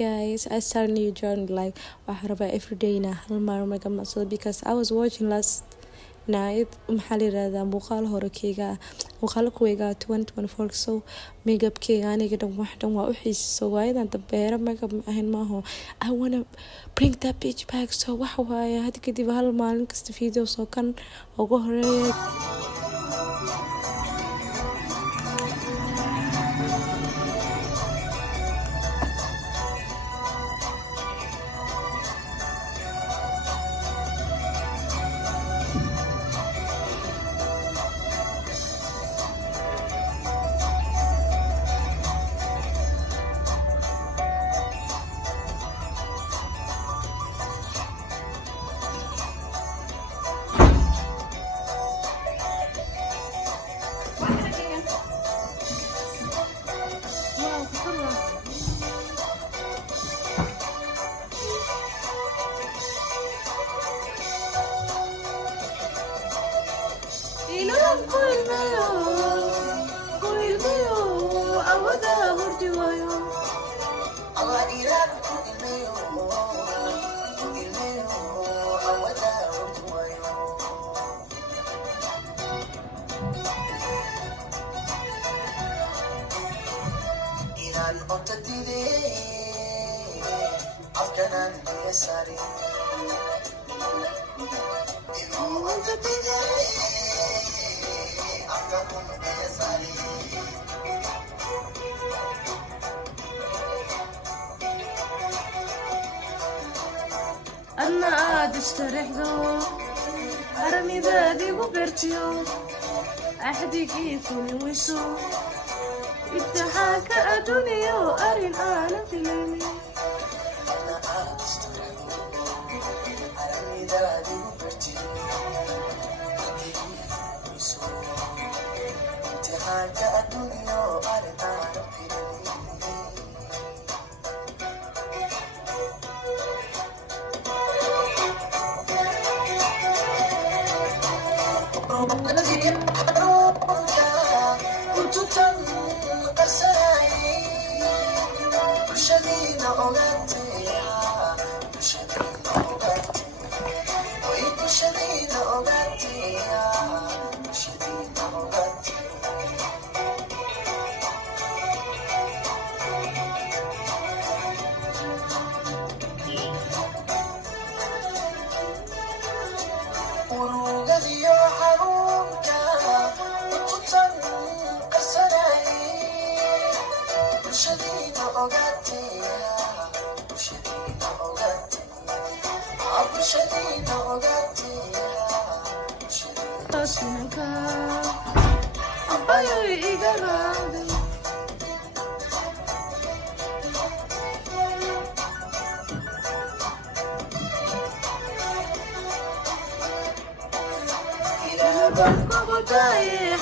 guys, I started a new journey like waxaan rabaa everyday na hal mar magsado because I was watching last night maxaa la yiraahdaa muuqaal horekeyga muuqaal kuweyga 2024 so makeup keyga aniga dhan wax dhan waa u xiiso waayadan dambeera makeup ahayn maaho I wanna bring that bitch back so wax waaye hadda kadib hal maalin kasta video soo kan ugu horeeya أنا أستريحو أرمي بالي وبرتيو أحدي كيفني وشو اتحاك أدونيو أرين أنا فيلمي أنا أستريحو أرمي بالي وبرتيو أحدي كيفني وشو اتحاك أدونيو أرين أنا فيلمي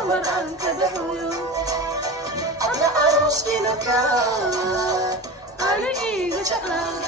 حمر أنك دحويو أنا أروس فينك أنا إيجا جعلاي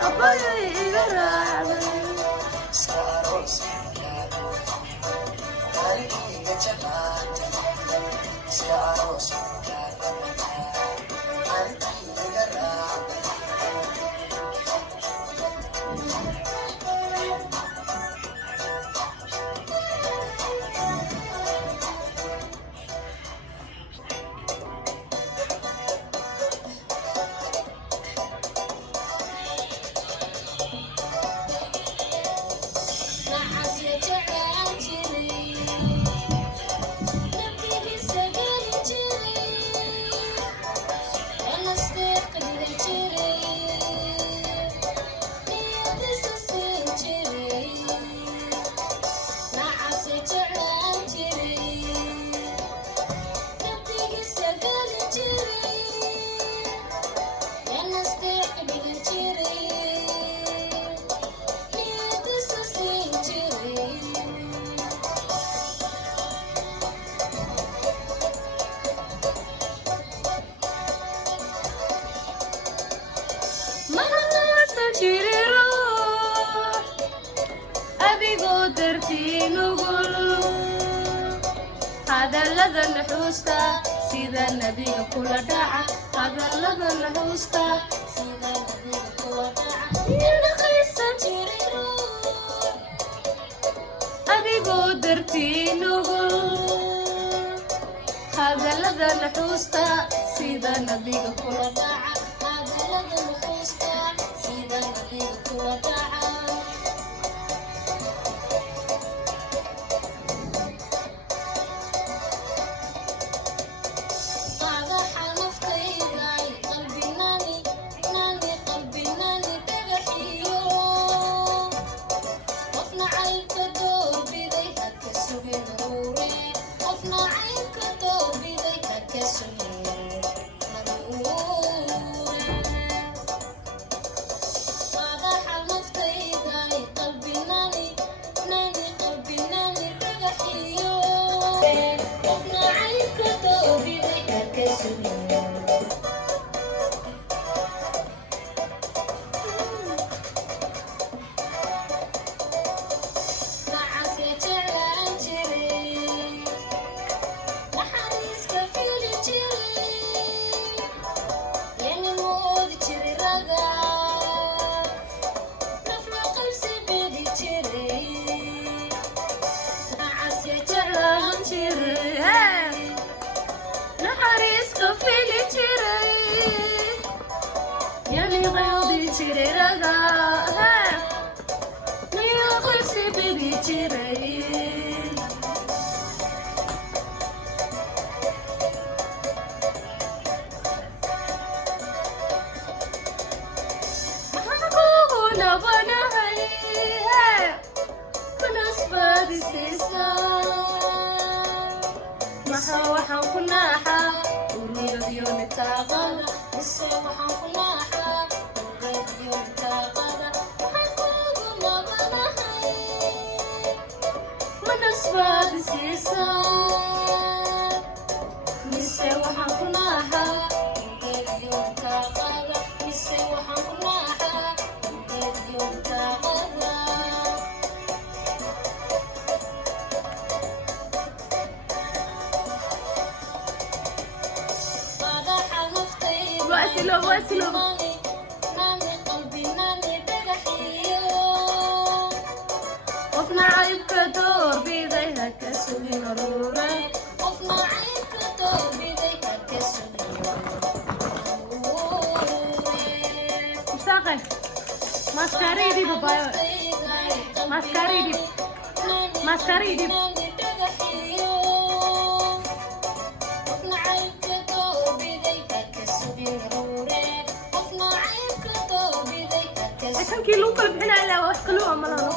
أبايا إيجا راعي أنا إيجا جعلاي هذا الذي نحوسته sida nabiga kula dhaca hadallada la hoosta sida nabiga kula dhaca inaqaysan jirin adigoo dartii nugul hadallada la hoosta sida nabiga kula dhaca hadallada la hoosta sida nabiga kula dhaca waxaan ku naaxaa ururadiyo nitaaqada mise waxaan ku naaxaa ururadiyo nitaaqada waxaan kuugu nabanahay manasbaadisiisaa mise waxaan ku naaxaa ururadiyo nitaaqada mise waxaan ku naaxaa ururadiyo nitaaqada واسلو نامي قلبي نامي بغحيو قفنا عيبك دور بيديها كسوي مرورة قفنا عيبك دور بيديها كسوي مرورة مستقل ماسكاري دي بابايا ماسكاري دي ماسكاري دي كم كيلو كل بحنا على واحد كيلو عملنا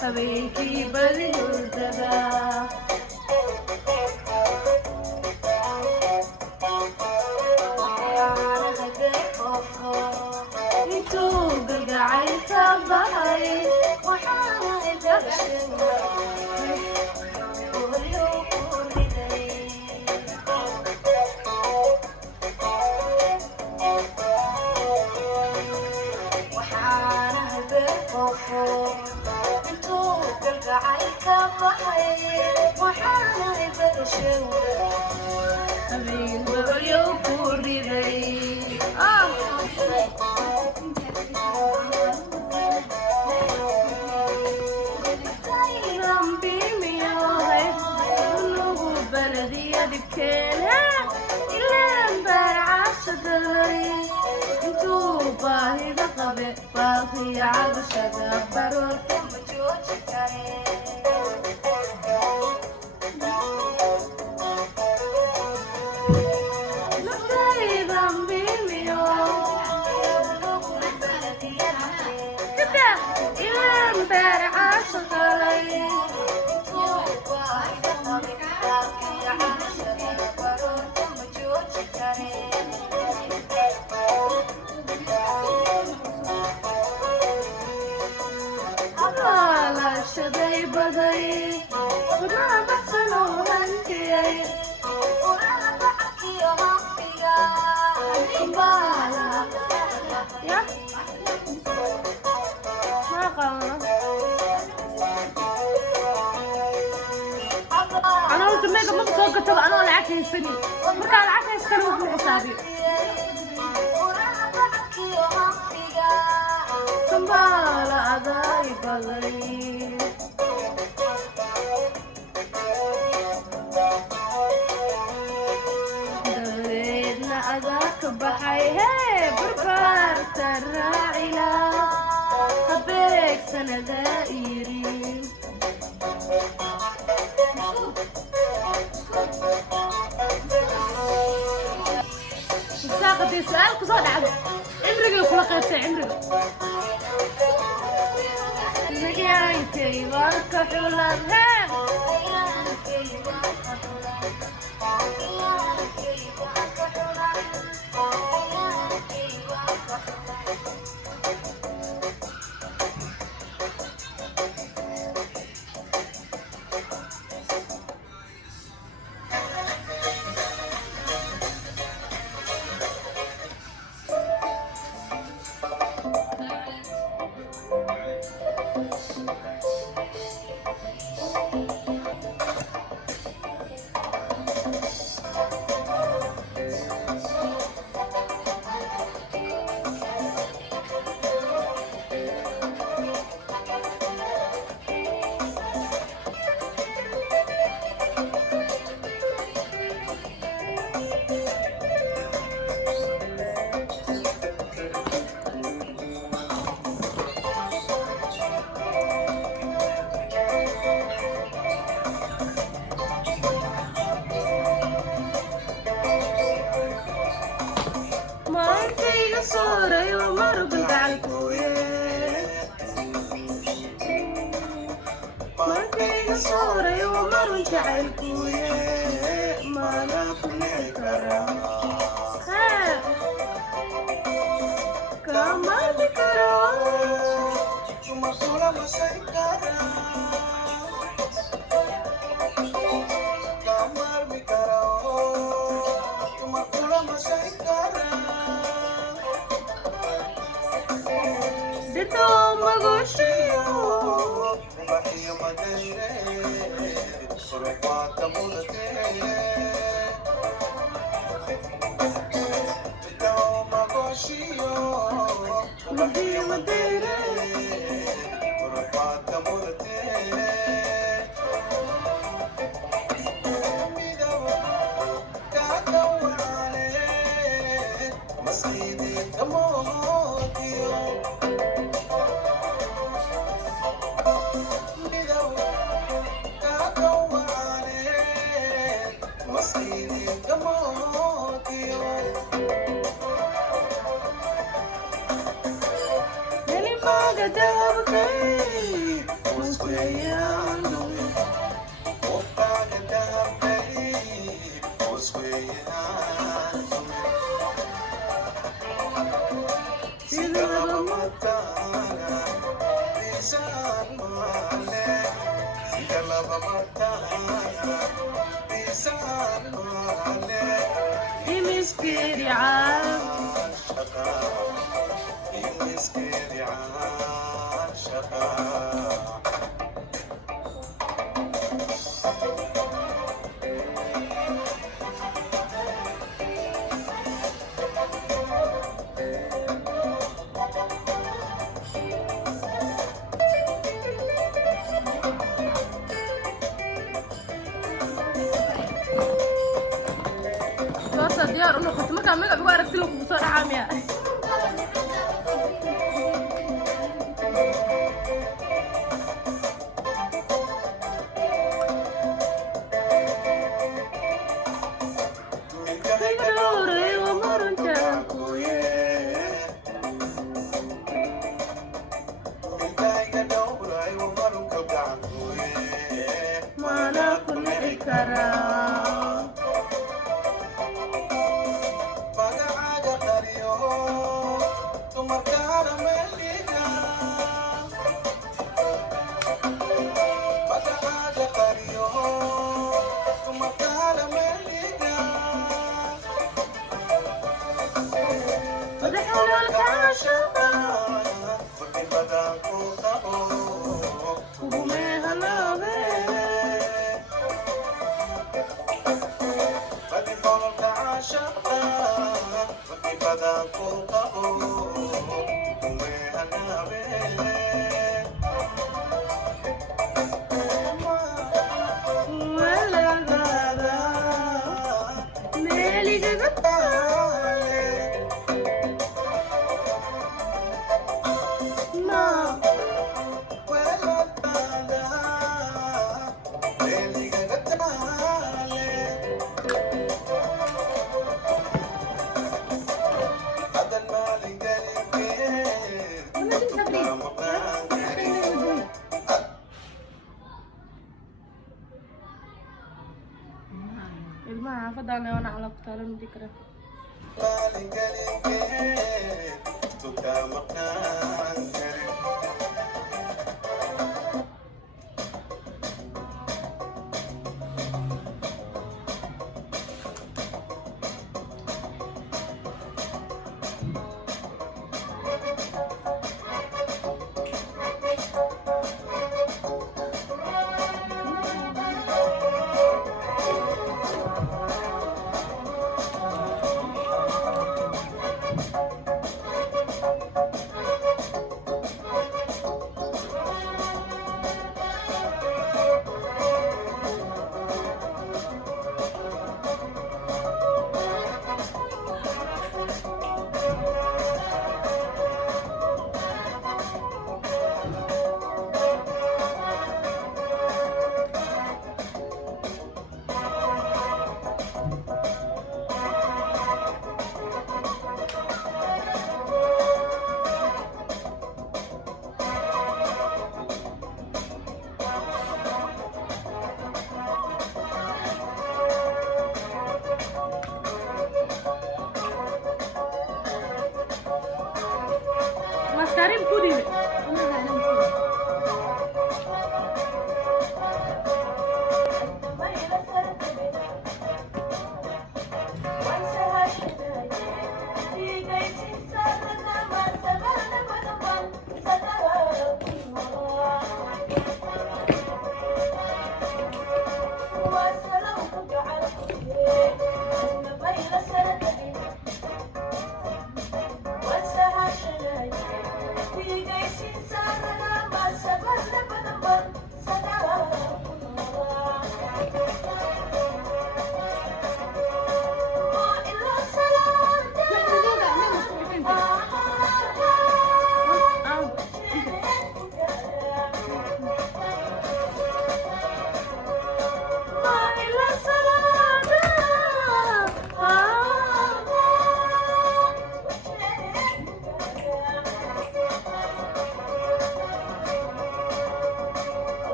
habeenkii badi hurdada intuu gargacaysa bahay waxaana idabshin ilaan baan caashagalay intuu baahida qabe baaqiya cabashada baroorka ma jooji kare naftaydan biimiyo kada ilaan baan caashagalay shaday baday kunaa baxsan oo hantiyay quraha bacadkiyo haftiga kumbaala ya maaqaana anaa horta meega maba soo gataba anoo lacag haysani markaa lacag haystana wuxuu xisaabiyo quraha bacadkiyo haftiga kumbaala aday baday baxay hee barbaarta raacila habeeg sanada irin musaaqadii su-aal kusoo dhacdo cimrigay kula qaybtay cimriga nagaytay warka xulad hee هذا ديار انه كنت مكان ميجا بقى عرفت له بصراحه عاميه فضلنا وانا على قطار ذكرى ماسكارين كودي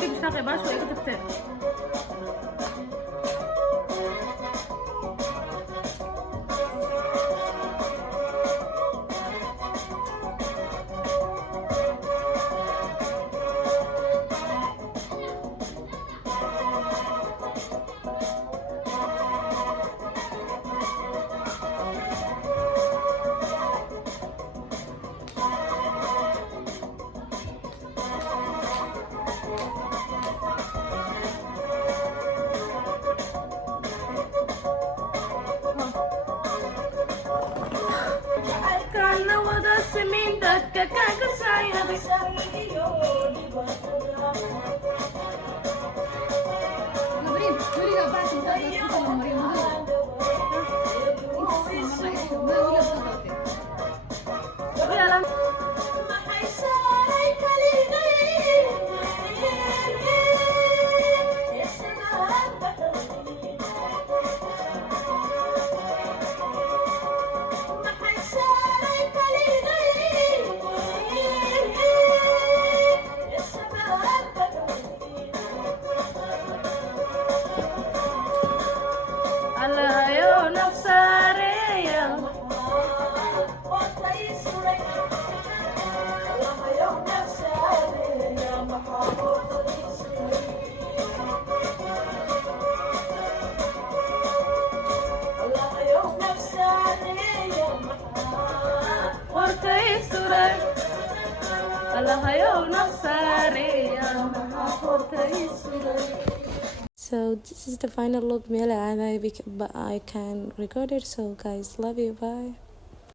dhig shaqay baash way iga tagtay kana wada simin dadka kaga saayaday So this is the final look. But I can record it. So guys, love you. Bye.